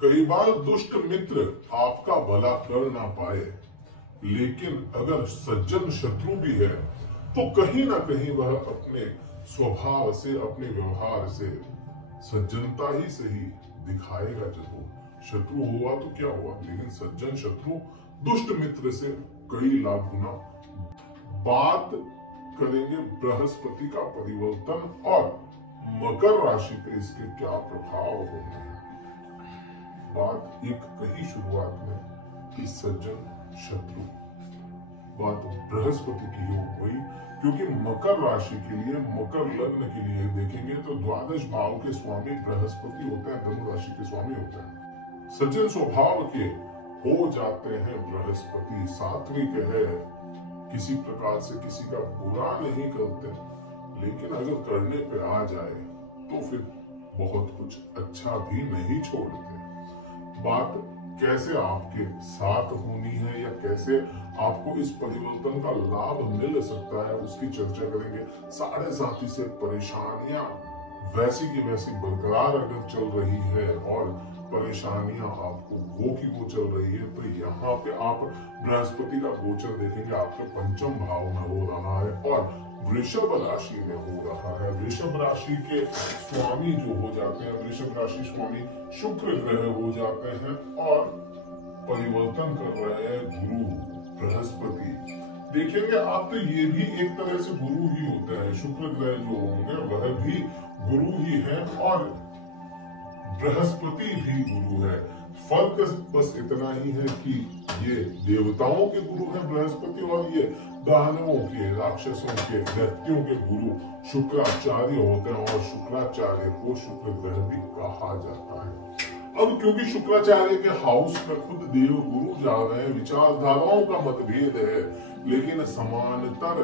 कई बार दुष्ट मित्र आपका भला कर ना पाए, लेकिन अगर सज्जन शत्रु भी है तो कहीं ना कहीं वह अपने स्वभाव से, अपने व्यवहार से सज्जनता ही सही दिखाएगा जरूर। शत्रु हुआ तो क्या हुआ, लेकिन सज्जन शत्रु दुष्ट मित्र से कई लाख गुना। बात करेंगे बृहस्पति का परिवर्तन और मकर राशि पे इसके क्या प्रभाव होंगे। बात एक कही शुरुआत में कि सज्जन शत्रु, बात बृहस्पति की हो गई, क्योंकि मकर राशि के लिए, मकर लग्न के लिए देखेंगे तो द्वादश भाव के स्वामी बृहस्पति होते हैं, धनु राशि के स्वामी होते हैं। सज्जन स्वभाव के हो जाते हैं बृहस्पति, सात्विक है, किसी प्रकार से किसी का बुरा नहीं करते, लेकिन अगर करने पे आ जाए तो फिर बहुत कुछ अच्छा भी नहीं छोड़ते। बात कैसे आपके साथ होनी है या कैसे आपको इस परिवर्तन का लाभ मिल सकता है, उसकी चर्चा करेंगे। साढ़े साथी से परेशानियां वैसी की वैसी बरकरार अगर चल रही है और परेशानियां आपको वो की वो चल रही है, तो यहाँ पे आप बृहस्पति का गोचर देखेंगे आपके पंचम भाव में हो रहा है और वृषभ राशि में हो रहा है। वृषभ राशि के स्वामी जो हो जाते हैं, वृषभ राशि स्वामी शुक्र ग्रह हो जाते हैं और परिवर्तन कर रहे हैं गुरु बृहस्पति। देखेंगे आप तो ये भी एक तरह से गुरु ही होता है, शुक्र ग्रह जो होंगे वह भी गुरु ही है और बृहस्पति भी गुरु है। फर्क बस इतना ही है कि ये देवताओं के गुरु हैं बृहस्पति और ये दानवों के, राक्षसों के, व्यक्तियों के गुरु शुक्राचार्य होते हैं और शुक्राचार्य को शुक्र ग्रह भी कहा जाता है। अब क्योंकि शुक्राचार्य के हाउस में खुद देव गुरु जा रहे हैं, विचारधाराओं का मतभेद है, लेकिन समांतर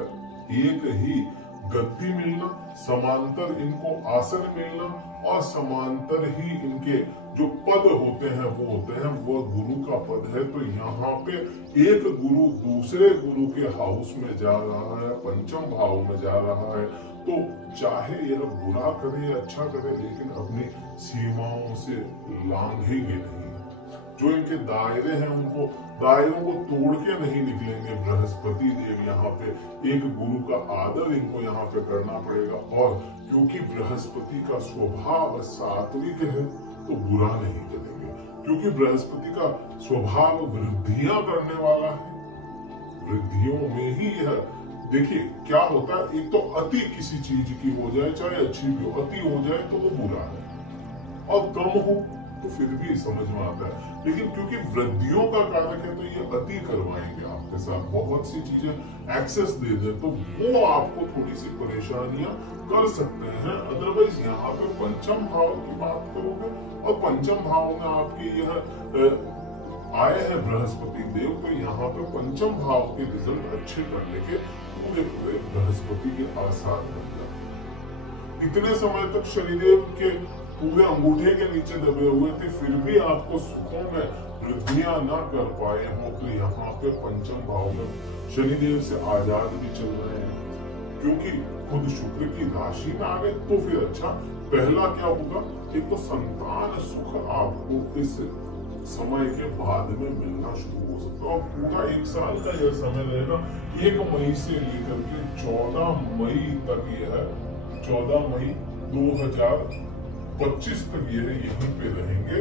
एक ही गद्दी मिलना, समांतर इनको आसन मिलना और समांतर ही इनके जो पद होते हैं वो होते हैं, वह गुरु का पद है। तो यहाँ पे एक गुरु दूसरे गुरु के हाउस में जा रहा है, पंचम भाव में जा रहा है, तो चाहे यह बुरा करे अच्छा करे, लेकिन अपनी सीमाओं से लांघेंगे नहीं। जो इनके दायरे हैं उनको, दायरों को तोड़ के नहीं निकलेंगे बृहस्पति देव। यहाँ पे एक गुरु का आदर इनको यहाँ पे करना पड़ेगा और क्योंकि बृहस्पति का स्वभाव सात्विक है तो बुरा नहीं करेंगे, क्योंकि बृहस्पति का स्वभाव वृद्धियां करने वाला है। वृद्धियों में ही यह देखिए क्या होता है, एक तो अति किसी चीज की हो जाए, चाहे अच्छी भी हो, अति हो जाए तो वो बुरा है और कम हो तो फिर भी समझ में आता है, लेकिन क्योंकि वृद्धियों का कारक है तो ये अति करवाएंगे आपके साथ, बहुत सी चीजें एक्सेस दे दे तो वो आपको थोड़ी सी परेशानियां कर सकते हैं। अदरवाइज यहाँ पे पंचम भाव की बात करोगे और पंचम भाव में आपकी यह आए हैं बृहस्पति देव, तो यहाँ पे पंचम भाव के रिजल्ट अच्छे करने के पूरे बृहस्पति के आसार बन जाते। इतने समय तक शनिदेव के पूरे अंगूठे के नीचे दबे हुए थे, फिर भी आपको सुखों में वृद्धियां ना कर पाए हो, तो यहाँ पे पंचम भाव में शनिदेव से आजाद भी चल रहे हैं, क्योंकि खुद शुक्र की राशि में आ गए तो फिर अच्छा। पहला क्या होगा, एक तो संतान सुख आपको इस समय के बाद में मिलना शुरू हो सकता है और पूरा एक साल का यह समय रहेगा, 1 मई से लेकर के 14 मई तक यह 14 मई 2025 तक यह यहीं पे रहेंगे।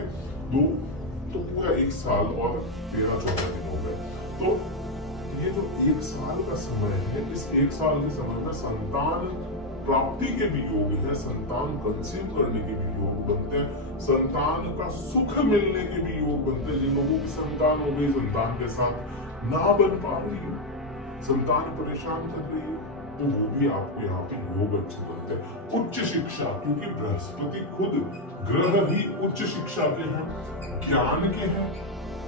तो पूरा 1 साल और 13-14 दिन हो गए। तो ये जो 1 साल का समय है, इस 1 साल के समय में संतान प्राप्ति के भी योग है, संतान कंसीव करने के भी योग बनते हैं, संतान का सुख मिलने के भी योग बनते हैं। जिन लोगों की संतान हो गई, संतान के साथ ना बन पा रही है, संतान परेशान कर रही है, तो वो भी आपको यहाँ पे योग अच्छे बनते हैं। उच्च शिक्षा, क्योंकि बृहस्पति खुद ग्रह ही उच्च शिक्षा के हैं, ज्ञान के हैं,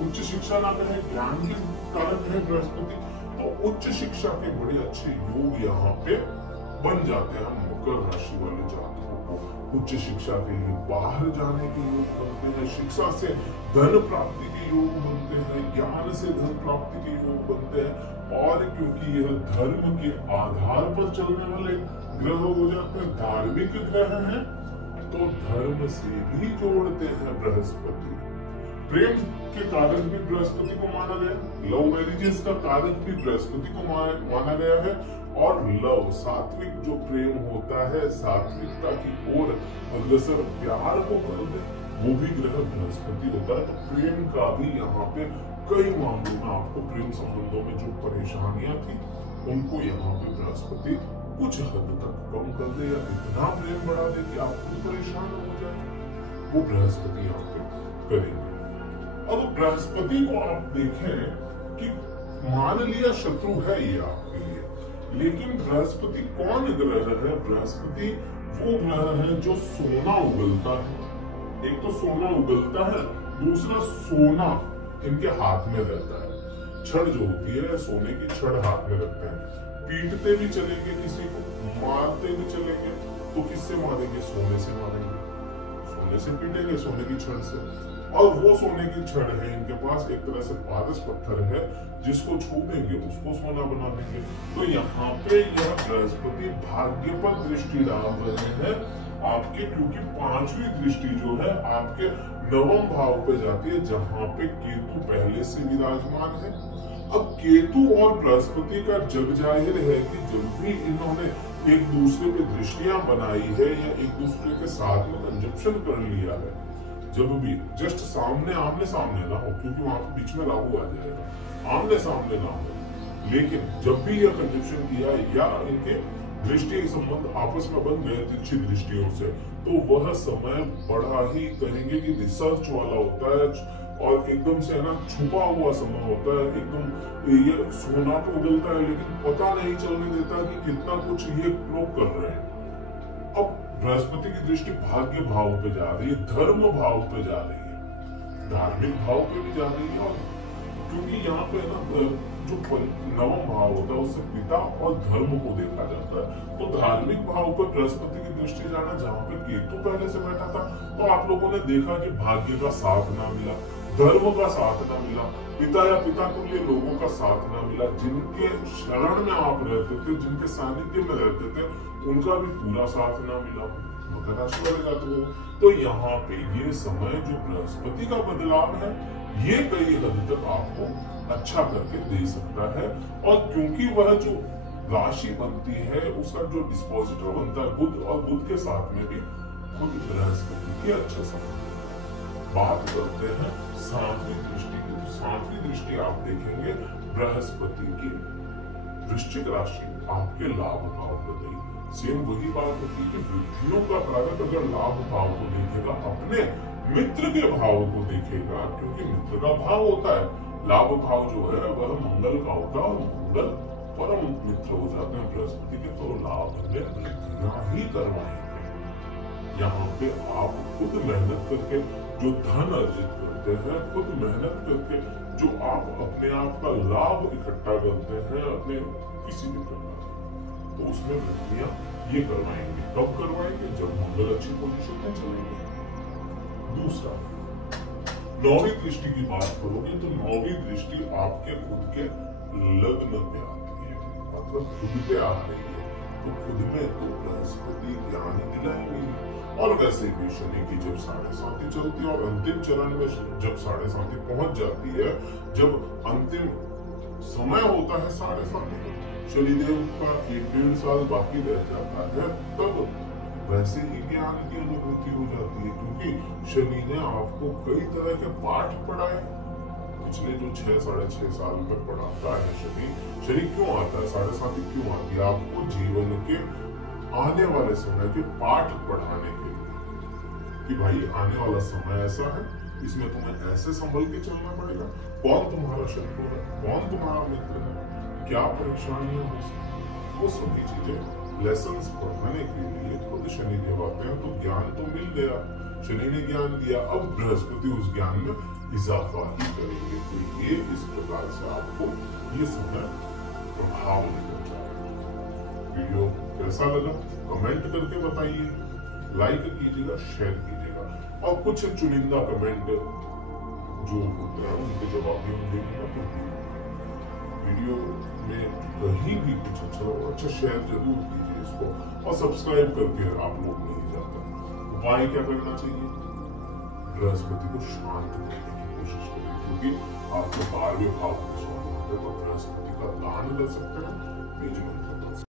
उच्च शिक्षा ना कहें ज्ञान के कारक है बृहस्पति, तो उच्च शिक्षा के बड़े अच्छे योग यहाँ पे बन जाते हैं। मकर राशि वाले जातकों को उच्च शिक्षा के लिए बाहर जाने के योग बनते हैं, शिक्षा से धन प्राप्ति के योग बनते हैं, ज्ञान से धन प्राप्ति के योग बनते हैं। और क्योंकि यह धर्म के आधार पर चलने वाले ग्रह हो जाते हैं, धार्मिक ग्रह हैं, तो धर्म से भी जोड़ते हैं बृहस्पति। प्रेम के कारक भी बृहस्पति को माना गया, लव मैरिजेस का कारक भी बृहस्पति को माना गया है, और लव सात्विक जो प्रेम होता है, सात्विकता की ओर अग्रसर प्यार को वो भी ग्रह बृहस्पति होता है। तो प्रेम का भी यहाँ पे कई मामलों में आपको प्रेम संबंधों में जो परेशानियां थी उनको यहाँ पे बृहस्पति कुछ हद तक कम कर दे या इतना प्रेम बढ़ा दे कि आप खुद परेशान हो जाए, वो बृहस्पति यहाँ पे करेंगे। अब बृहस्पति को आप देखें कि मान लिया शत्रु है ये आपके लिए, लेकिन बृहस्पति कौन ग्रह है? बृहस्पति वो ग्रह है जो सोना उगलता है। एक तो सोना उगलता है, दूसरा सोना इनके हाथ में रहता है। छड़ जो होती है सोने की छड़ हाथ में रखते हैं। पीटते भी चलेंगे, किसी को मारते भी चलेंगे, तो किससे मारेंगे? सोने से मारेंगे, सोने से पीटेंगे, सोने की छड़ से। और वो सोने की छड़ है इनके पास, एक तरह से पारस पत्थर है, जिसको छू देंगे उसको सोना बना देंगे। तो यहाँ पे यह बृहस्पति भाग्य पर दृष्टि डाल रहे हैं आपके, क्योंकि पांचवी दृष्टि जो है आपके नवम भाव पे जाती है, जहां पे केतु पहले से विराजमान है। अब केतु और बृहस्पति का जग जाहिर है कि जब भी इन्होंने एक दूसरे पे दृष्टियां बनाई है या एक दूसरे के साथ में कंजंक्शन कर लिया है, जब भी जस्ट सामने आमने सामने ना हो, क्योंकि वहां पे बीच में राहु आ जाएगा, आमने सामने ना हो, लेकिन जब भी यह कंजंक्शन किया या इनके दृष्टि संबंध आपस में बन गए तिरछी दृष्टियों से, तो वह समय बड़ा ही कहेंगे कि रिसर्च वाला होता है और एकदम से है ना छुपा हुआ समय होता है। एकदम ये सोना तो उगलता है लेकिन पता नहीं चलने देता कि कितना कुछ ये लोग कर रहे हैं। अब बृहस्पति की दृष्टि भाग्य भाव पे जा रही है, धर्म भाव पे जा रही है, धार्मिक भाव पे भी जा रही है। और क्योंकि यहाँ पे ना जो नवम भाव होता है उससे पिता और धर्म को देखा जाता है, तो धार्मिक भाव पर बृहस्पति की दृष्टि जाना, जहाँ पे केतु पहले से बैठा था, तो आप लोगों ने देखा कि भाग्य का साथ ना मिला, धर्म का साथ ना मिला, पिता या पिता तुल्य लोगों का साथ ना मिला, जिनके शरण में आप रहते थे, जिनके सानिध्य में रहते थे, उनका भी पूरा साथ ना मिला। मकर राशि वाले जातकों तो यहाँ पे ये समय जो बृहस्पति का बदलाव है, ये कई हद तक आपको अच्छा करके दे सकता है। और क्योंकि वह जो राशि बनती है उसका जो डिस्पोजिटर बनता है बुध, और बुध के साथ में भी खुद बृहस्पति की अच्छा संबंध। बात करते हैं सातवीं दृष्टि की, तो सातवीं दृष्टि आप देखेंगे बृहस्पति की वृश्चिक राशि आपके लाभ भाव पर गई। सेम वही बात होती है कि वृद्धियों का कारक अगर लाभ भाव को देखेगा, अपने मित्र के भाव को देखेगा, क्योंकि मित्र का भाव होता है, लाभ भाव जो है वह मंगल का होता है, और मंगल परम मित्र हो जाते हैं बृहस्पति के, तो लाभ में वृद्धियां ही करवाएंगे। यहाँ पे आप खुद मेहनत करके जो धन अर्जित करते हैं, खुद मेहनत करके जो आप अपने आप का लाभ इकट्ठा करते हैं अपने किसी भी प्रकार, तो उसमें वृद्धियां ये करवाएंगे। कब करवाएंगे? जब मंगल अच्छी पोजीशन में चलेंगे। दूसरा, नौवीं दृष्टि की बात करोगे तो नौवीं दृष्टि आपके खुद के लग्न पे आती है, मतलब खुद पे आ रही है, तो खुद में तो बृहस्पति ज्ञान दिलाएंगे। और वैसे भी शनि की जब 7.5 चलती है और अंतिम चरण में जब 7.5 पहुंच जाती है, जब अंतिम समय होता है 7.5, शनिदेव का 1.5 साल बाकी रह जाता है, तब वैसे ही ज्ञान की अनुभूति हो जाती है, क्योंकि शनि ने आपको कई तरह के पाठ पढ़ाए। पिछले जो 6-6.5 साल में पढ़ाता है शनि क्यों आता है, 7.5 क्यों आती है? आपको जीवन के आने वाले समय के पाठ पढ़ाने के लिए, कि भाई आने वाला समय ऐसा है, इसमें तुम्हें ऐसे संभल के चलना पड़ेगा। कौन तुम्हारा शत्रु है, कौन तुम्हारा मित्र है, क्या परेशानियां हो सकती, वो सभी चीजें लेसन्स पढ़ाने के लिए खुद शनि देव आते हैं। तो ज्ञान तो मिल गया, शनि ने ज्ञान दिया, अब बृहस्पति उस ज्ञान में इजाफा ही करेंगे। तो ये इस प्रकार से आपको ये समय प्रभाव निकल जाएगा। वीडियो कैसा लगा कमेंट करके बताइए, लाइक कीजिएगा, शेयर कीजिएगा, और कुछ चुनिंदा कमेंट जो होते हैं उनके जवाब भी हम देंगे। वीडियो में कहीं भी कुछ अच्छा शेयर जरूर कीजिए इसको, और सब्सक्राइब करके आप लोग नहीं जाते। उपाय क्या करना चाहिए? बृहस्पति को शांत करने की होगी, आपको 12वें भाव में सोना होता है, तो बृहस्पति का दान कर सकते हैं, निज मंत्र कर सकते हैं।